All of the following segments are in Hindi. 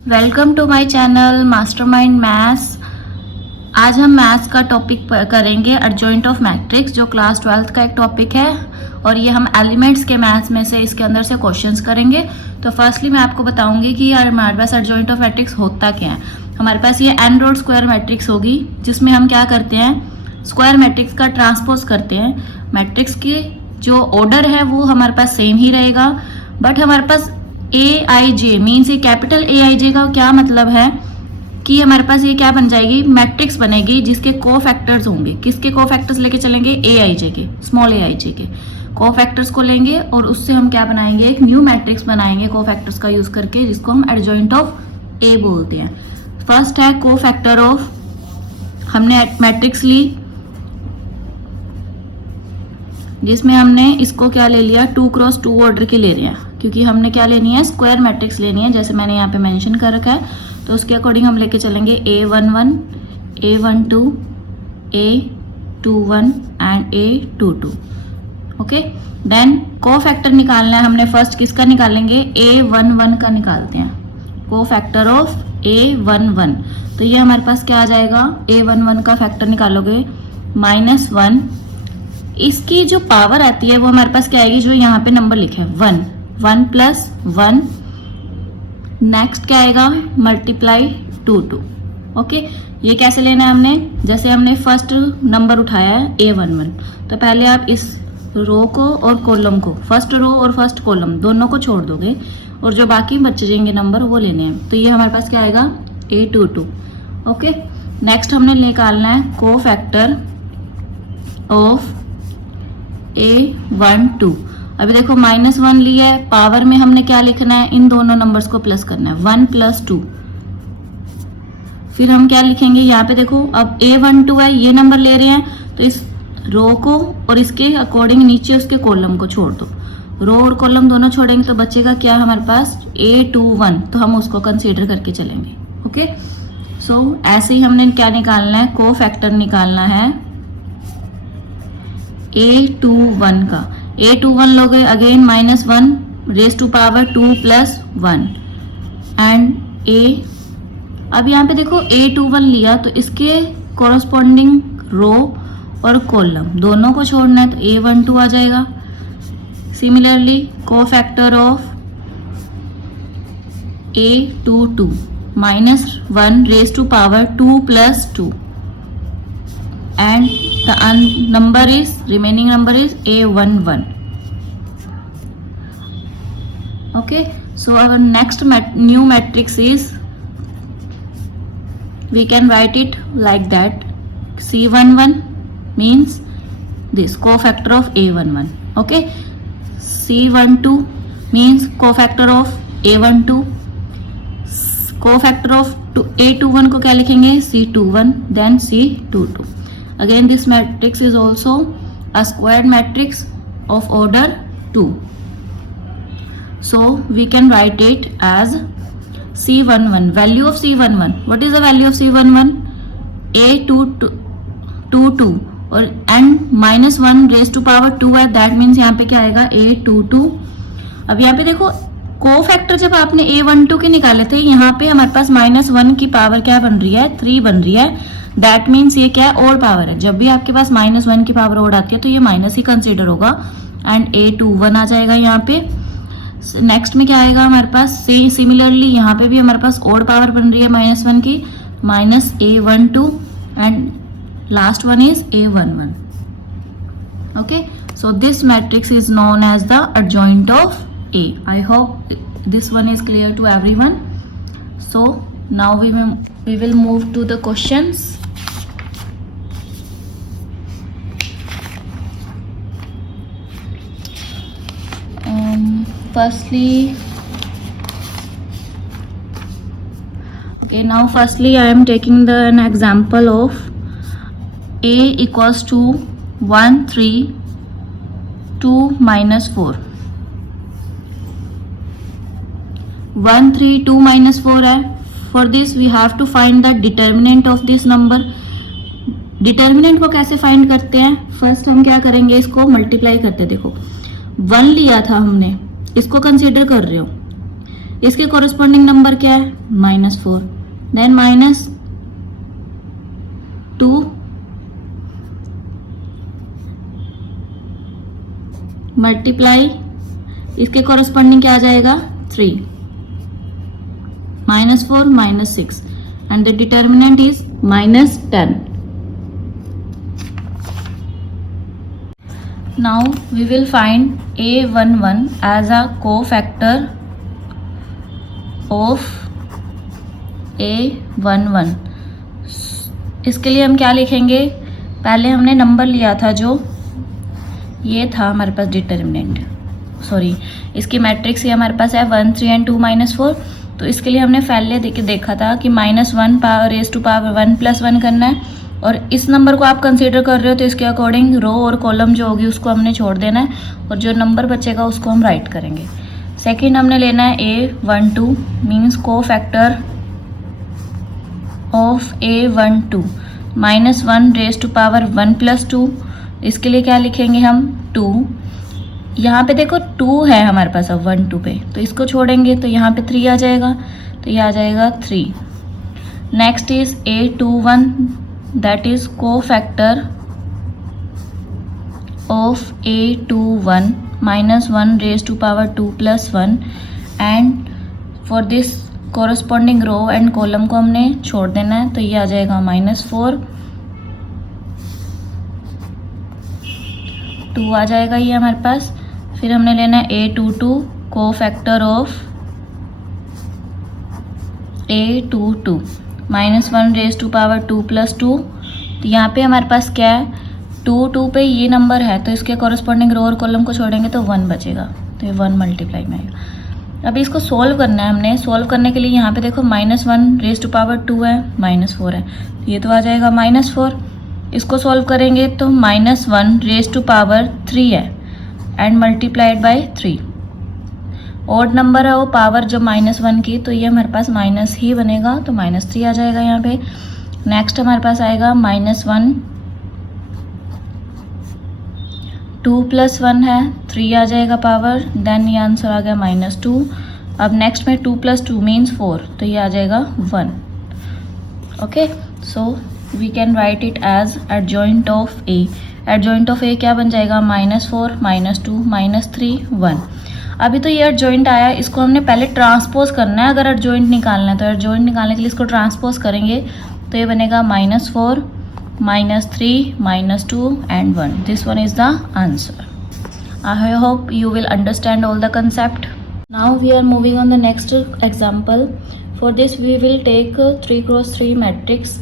Welcome to my channel Mastermind Maths. आज हम मैथ्स का टॉपिक करेंगे एडजॉइंट ऑफ मैट्रिक्स, जो क्लास 12th का एक टॉपिक है और ये हम एलिमेंट्स के मैथ्स में से इसके अंदर से क्वेश्चंस करेंगे। तो फर्स्टली मैं आपको बताऊंगी कि यार हमारे पास एडजॉइंट ऑफ मैट्रिक्स होता क्या है। हमारे पास ये एन रोड स्क्वायर मैट्रिक्स होगी, जिसमें हम क्या करते हैं, स्क्वायर मैट्रिक्स का ट्रांसपोज करते हैं। मैट्रिक्स की जो ऑर्डर है वो हमारे पास सेम ही रहेगा, बट हमारे पास ए आई जे मीन्स ये कैपिटल ए आई जे का क्या मतलब है कि हमारे पास ये क्या बन जाएगी, मैट्रिक्स बनेगी जिसके को फैक्टर्स होंगे। किसके को फैक्टर्स लेके चलेंगे, ए आई जे के, स्मॉल ए आई जे के को फैक्टर्स को लेंगे और उससे हम क्या बनाएंगे, एक न्यू मैट्रिक्स बनाएंगे को फैक्टर्स का यूज करके, जिसको हम एडजॉइंट ऑफ ए बोलते हैं। फर्स्ट है को फैक्टर ऑफ, हमने मैट्रिक्स ली जिसमें हमने इसको क्या ले लिया, 2x2 ऑर्डर की ले रहे हैं, क्योंकि हमने क्या लेनी है, स्क्वायर मैट्रिक्स लेनी है, जैसे मैंने यहाँ पे मेंशन कर रखा है। तो उसके अकॉर्डिंग हम लेके चलेंगे A11, A12, A21 and A22। Okay, then cofactor निकालना है हमने। फर्स्ट किसका निकालेंगे, A11 का निकालते हैं, को फैक्टर ऑफ A11। तो ये हमारे पास क्या आ जाएगा, A11 का फैक्टर निकालोगे -1, इसकी जो पावर आती है वो हमारे पास क्या आएगी, जो यहाँ पे नंबर लिखा है 1, 1 + 1। नेक्स्ट क्या आएगा, मल्टीप्लाई 2। ओके, ये कैसे लेना है हमने, जैसे हमने फर्स्ट नंबर उठाया है A11, तो पहले आप इस रो को और कॉलम को, फर्स्ट रो और फर्स्ट कॉलम दोनों को छोड़ दोगे और जो बाकी बच जाएंगे नंबर वो लेने हैं। तो ये हमारे पास क्या आएगा, A22। ओके, नेक्स्ट हमने निकालना है को फैक्टर ऑफ A12। अभी देखो -1 लिया है, पावर में हमने क्या लिखना है, इन दोनों नंबर्स को प्लस करना है, 1 + 2। फिर हम क्या लिखेंगे, यहाँ पे देखो अब A12 है, ये नंबर ले रहे हैं, तो इस रो को और इसके अकॉर्डिंग नीचे उसके कॉलम को छोड़ दो। रो और कॉलम दोनों छोड़ेंगे तो बचेगा क्या हमारे पास, A21, तो हम उसको कंसीडर करके चलेंगे। ओके, सो ऐसे ही हमने क्या निकालना है, को फैक्टर निकालना है A21 का। A21 लोगे again -1 raise to power 2 + 1 and A। अब यहाँ पे देखो A21 लिया तो इसके कोरस्पॉन्डिंग रो और कॉलम दोनों को छोड़ना है, तो A12 आ जाएगा। Similarly cofactor of A22 -1 raise to power 2 + 2 and the remaining number is A11. Okay, so our next new matrix is, we can write it like that, C11 means this co-factor of A11. Okay, C12 means co-factor of A12, co-factor of A21 को क्या लिखेंगे, C21, then C22. Again this matrix is also a squared matrix of order 2, so we can write it as C11. Value of C11, what is the value of C11, A22 और and -1 raised to power 2 है, that means यहाँ पे क्या आएगा, A22। अब यहाँ पे देखो को फैक्टर जब आपने A12 के निकाले थे, यहाँ पे हमारे पास -1 की पावर क्या बन रही है, 3 बन रही है। दैट मीन्स ये क्या है, ओड पावर है। जब भी आपके पास -1 की पावर ओड आती है तो ये माइनस ही कंसीडर होगा एंड A21 आ जाएगा यहाँ पे। नेक्स्ट में क्या आएगा हमारे पास, सिमिलरली यहाँ पे भी हमारे पास ओड पावर बन रही है -1 की, -A12 and last one is A11। Okay, so this matrix is known as the adjoint of A. I hope this one is clear to everyone. So now we will move to the questions. Firstly, okay, now firstly I am taking an example of A equals to 1, 3, 2 - 4। 1, 3, 2 - 4 है। For this we have to find the determinant of this number. Determinant को कैसे फाइंड करते हैं, फर्स्ट हम क्या करेंगे, इसको मल्टीप्लाई करते हैं। देखो 1 लिया था हमने, इसको कंसीडर कर रहे हो, इसके कोरस्पॉन्डिंग नंबर क्या है? -4। देन -2 मल्टीप्लाई, इसके कोरस्पॉन्डिंग क्या आ जाएगा? 3। -4 -6 and the determinant is -10. Now we will find A11 as a cofactor of A11. इसके लिए हम क्या लिखेंगे? पहले हमने नंबर लिया था जो ये था हमारे पास डिटर्मिनेंट, सॉरी इसकी मैट्रिक्स ये हमारे पास है 1 3 and 2 -4। तो इसके लिए हमने पहले देखा था कि -1 रेज़ टू पावर 1 + 1 करना है, और इस नंबर को आप कंसीडर कर रहे हो तो इसके अकॉर्डिंग रो और कॉलम जो होगी उसको हमने छोड़ देना है, और जो नंबर बचेगा उसको हम राइट करेंगे। सेकंड हमने लेना है A12 means cofactor of A12 -1 raise to power 1 + 2। इसके लिए क्या लिखेंगे हम? 2। यहाँ पे देखो 2 है हमारे पास अब 1 2 पे, तो इसको छोड़ेंगे तो यहाँ पे 3 आ जाएगा, तो ये आ जाएगा 3। Next is A21 that is cofactor of A21 -1 raise to power 2 + 1, and for this corresponding row and column को हमने छोड़ देना है, तो ये आ जाएगा -4। 2 आ जाएगा ये हमारे पास। फिर हमने लेना है A22 cofactor of A22 -1 raise to power 2 + 2। तो यहाँ पे हमारे पास क्या है? 2 पे ये नंबर है, तो इसके कॉरस्पॉन्डिंग रो और कॉलम को छोड़ेंगे तो 1 बचेगा, तो ये 1 मल्टीप्लाई में आएगा। अभी इसको सोल्व करना है हमने। सोल्व करने के लिए यहाँ पे देखो -1 रेज़ टू पावर 2 है, -4 है, ये तो आ जाएगा -4। इसको सोल्व करेंगे तो -1 रेज़ टू पावर 3 है and multiplied by 3। Odd number है वो पावर जो -1 की, तो ये हमारे पास माइनस ही बनेगा, तो -3 आ जाएगा यहाँ पे। नेक्स्ट हमारे पास आएगा -1 2 + 1 है, 3 आ जाएगा पावर, देन ये आंसर आ गया -2। अब नेक्स्ट में 2 + 2 मीन्स 4, तो ये आ जाएगा 1। Okay, so we can write it as adjoint of A. Adjoint of A क्या बन जाएगा? -4 -2 -3 1। अभी तो ये एडजॉइंट आया, इसको हमने पहले ट्रांसपोज करना है। अगर एडजॉइंट निकालना है तो एडजॉइंट निकालने के लिए इसको ट्रांसपोज करेंगे, तो ये बनेगा -4 -3 -2 and 1. This one is the answer. I hope you will understand all the concept. Now we are moving on the next example. For this we will take 3x3 matrix.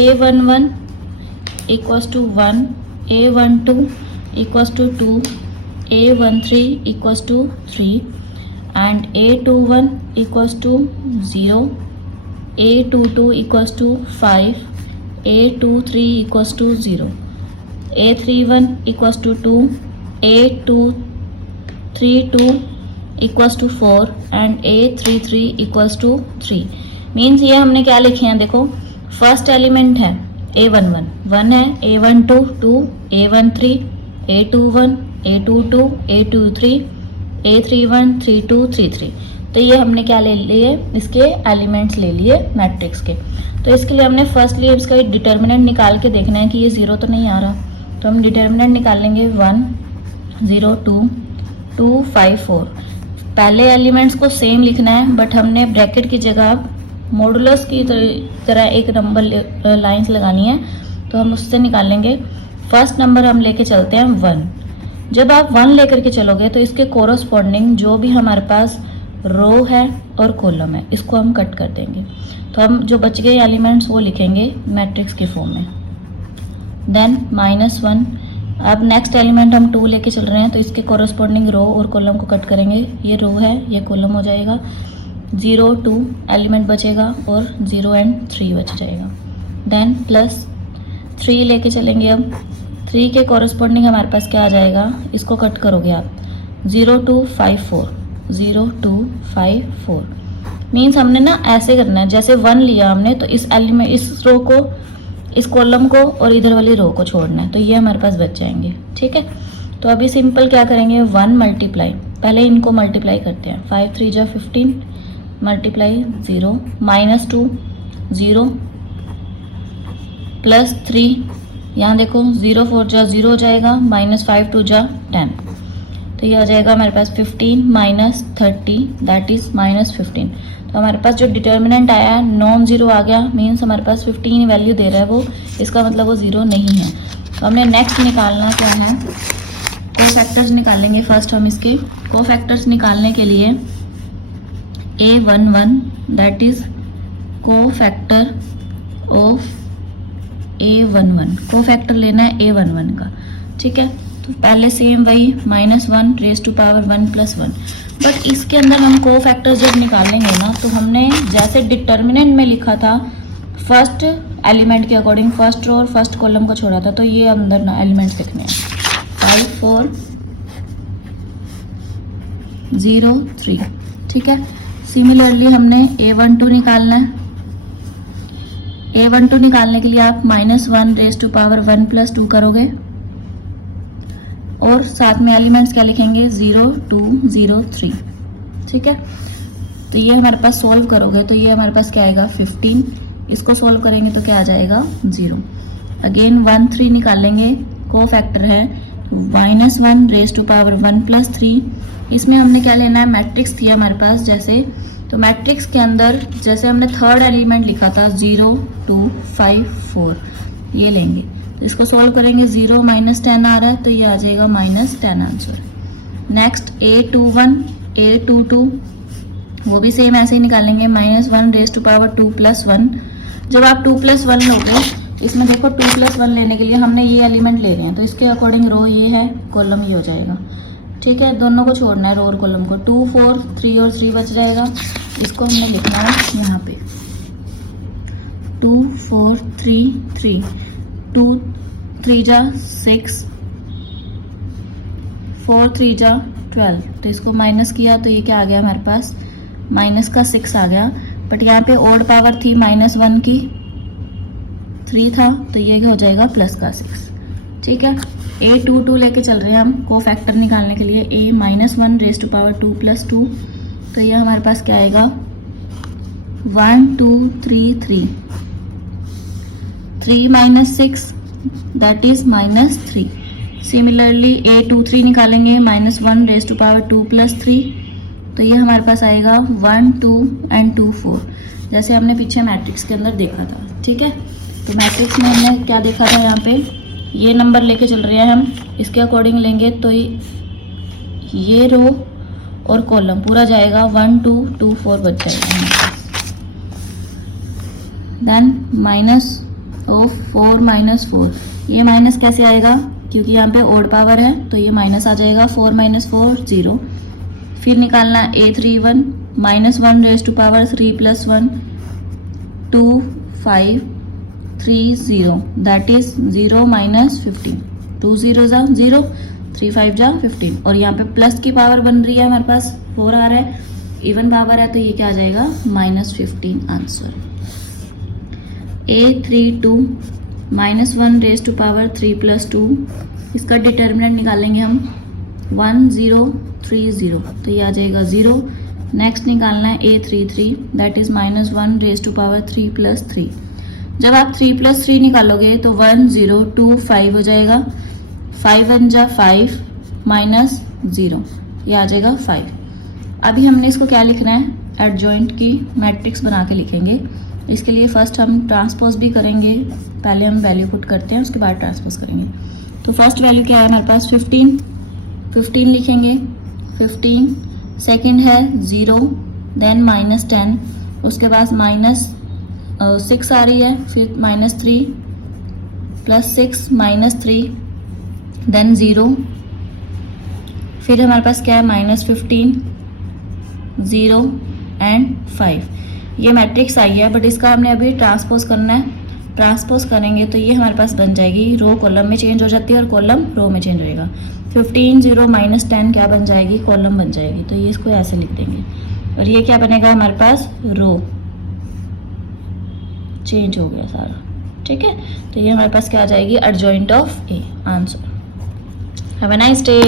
A11 equals to 1, A12 equals to 2, A13 equals to 3, and A21 equals to 0, A22 equals to 5, A23 equals to 0, A31 equals to 2, A232 equals to 4 and A33 equals to 3। Means ये हमने क्या लिखे हैं? देखो फर्स्ट एलिमेंट है A11 1 है, A12 2, A13 A21 A22 A23 A31 32 33। तो ये हमने क्या ले लिए? इसके एलिमेंट्स ले लिए मैट्रिक्स के। तो इसके लिए हमने फर्स्ट लिए इसका डिटर्मिनेंट निकाल के देखना है कि ये 0 तो नहीं आ रहा, तो हम डिटर्मिनेंट निकाल लेंगे 1 0 2 2 5 4। पहले एलिमेंट्स को सेम लिखना है, बट हमने ब्रैकेट की जगह मॉडुलस की तरह एक नंबर लाइंस लगानी है, तो हम उससे निकाल लेंगे। फर्स्ट नंबर हम लेके चलते हैं 1। जब आप 1 लेकर के चलोगे तो इसके कोरस्पॉन्डिंग जो भी हमारे पास रो है और कॉलम है इसको हम कट कर देंगे, तो हम जो बच गए एलिमेंट्स वो लिखेंगे मैट्रिक्स के फॉर्म में। देन -1। अब नेक्स्ट एलिमेंट हम 2 लेके चल रहे हैं, तो इसके कोरस्पॉन्डिंग रो और कॉलम को कट करेंगे। ये रो है, ये कॉलम हो जाएगा। 0 2 एलिमेंट बचेगा और 0 and 3 बच जाएगा। देन +3 लेके चलेंगे। अब 3 के कोरस्पॉन्डिंग हमारे पास क्या आ जाएगा? इसको कट करोगे आप 0 2 5 4 0 2 5 4। मीन्स हमने ना ऐसे करना है, जैसे 1 लिया हमने तो इस एलिमेंट इस रो को, इस कॉलम को और इधर वाली रो को छोड़ना है, तो ये हमारे पास बच जाएंगे। ठीक है, तो अभी सिंपल क्या करेंगे? 1 मल्टीप्लाई पहले इनको मल्टीप्लाई करते हैं। 5 3 जा 15 मल्टीप्लाई 0 -2 0 +3 यहाँ देखो 0 4 जा 0 हो जाएगा, -5 2 जा 10, तो ये आ जाएगा हमारे पास 15 -30 दैट इज़ -15। तो हमारे पास जो डिटर्मिनेंट आया नॉन ज़ीरो आ गया, मीन्स हमारे पास 15 वैल्यू दे रहा है वो, इसका मतलब वो ज़ीरो नहीं है। तो हमने नेक्स्ट निकालना क्या है, कोफैक्टर्स निकालेंगे। फर्स्ट हम इसके कोफैक्टर्स निकालने के लिए A11 that is cofactor of A11, cofactor लेना है A11 का, ठीक है। तो पहले सेम वही -1 रेज़ टू पावर 1 + 1, बट इसके अंदर हम कोफैक्टर जब निकालेंगे ना, तो हमने जैसे डिटर्मिनेंट में लिखा था फर्स्ट एलिमेंट के अकॉर्डिंग फर्स्ट रो और फर्स्ट कॉलम को छोड़ा था, तो ये अंदर ना एलिमेंट्स लिखने हैं 5 4 0 3, ठीक है। सिमिलरली हमने A12 निकालना है। A12 निकालने के लिए आप -1 रेज़ टू पावर 1 + 2 करोगे और साथ में एलिमेंट्स क्या लिखेंगे 0 2 0 3, ठीक है। तो ये हमारे पास सॉल्व करोगे तो ये हमारे पास क्या आएगा 15, इसको सॉल्व करेंगे तो क्या आ जाएगा 0। अगेन 1 3 निकालेंगे, कोफैक्टर है -1 रेज़ टू पावर 1 + 3। इसमें हमने क्या लेना है, मैट्रिक्स थी हमारे पास जैसे, तो मैट्रिक्स के अंदर जैसे हमने थर्ड एलिमेंट लिखा था 0 2 5 4, ये लेंगे तो इसको सॉल्व करेंगे 0 -10 आ रहा है तो ये आ जाएगा -10 आंसर। नेक्स्ट A21 A22 वो भी सेम ऐसे ही निकालेंगे, -1 रेज़ टू पावर 2 + 1। जब आप 2 + 1 लोगे, इसमें देखो 2 + 1 लेने के लिए हमने ये एलिमेंट ले रहे हैं, तो इसके अकॉर्डिंग रो ये है, कॉलम ये हो जाएगा, ठीक है। दोनों को छोड़ना है, रो और कॉलम को। 2 4 3 और 3 बच जाएगा, इसको हमने लिखना है यहाँ पे 2 4 3 3, 2 3 जा 6 4 3 जा 12, तो इसको माइनस किया तो ये क्या आ गया हमारे पास -6 आ गया। बट यहाँ पे ऑड पावर थी -1 की, 3 था तो ये हो जाएगा +6, ठीक है। A22 लेके चल रहे हैं हम कोफैक्टर निकालने के लिए, A-1 रेज़ टू पावर 2 + 2, तो ये हमारे पास क्या आएगा 1 2 3 3 3 - 6 दैट इज -3। सिमिलरली A23 निकालेंगे, -1 रेज़ टू पावर 2 + 3, तो ये हमारे पास आएगा 1 2 and 2 4, जैसे हमने पीछे मैट्रिक्स के अंदर देखा था, ठीक है। तो मैट्रिक्स में हमने क्या देखा था, यहाँ पे ये नंबर लेके चल रहे हैं हम, इसके अकॉर्डिंग लेंगे तो ये रो और कॉलम पूरा जाएगा 1 2 2 4 बच जाएगा। देन -4 -4, ये माइनस कैसे आएगा, क्योंकि यहाँ पे ओड पावर है तो ये माइनस आ जाएगा, 4 - 4 0। फिर निकालना A31 -1 raise to power 3 + 1 2 5 3 0 that is 0 -15, 2 0 जा 0 3 5 जा 15, और यहाँ पे प्लस की पावर बन रही है हमारे पास 4 आ रहा है, इवन पावर है तो ये क्या आ जाएगा -15 answer. A32 -1 raise to power 3 + 2, इसका डिटर्मिनेंट निकालेंगे हम 1 0 3 0, तो ये आ जाएगा 0। नेक्स्ट निकालना है A33 that is -1 raise to power 3 + 3। जब आप 3 + 3 निकालोगे तो 1 0 2 5 हो जाएगा, 5 1 जा 5 -0, ये आ जाएगा 5। अभी हमने इसको क्या लिखना है, एडजॉइंट की मैट्रिक्स बना के लिखेंगे। इसके लिए फर्स्ट हम ट्रांसपोज भी करेंगे, पहले हम वैल्यू पुट करते हैं उसके बाद ट्रांसपोज करेंगे। तो फर्स्ट वैल्यू क्या है हमारे पास 15 लिखेंगे, 15 सेकंड है 0 देन -10, उसके बाद -6 आ रही है, फिर -3 +6 -3 देन 0, फिर हमारे पास क्या है -15 0 एंड 5। ये मैट्रिक्स आई है, बट इसका हमने अभी ट्रांसपोज करना है। ट्रांसपोज करेंगे तो ये हमारे पास बन जाएगी, रो कॉलम में चेंज हो जाती है और कॉलम रो में चेंज होएगा। 15 0 -10 क्या बन जाएगी, कॉलम बन जाएगी, तो ये इसको ऐसे लिख देंगे, और ये क्या बनेगा हमारे पास, रो चेंज हो गया सारा, ठीक है। तो ये हमारे पास क्या आ जाएगी, adjoint of A answer. Have a nice day.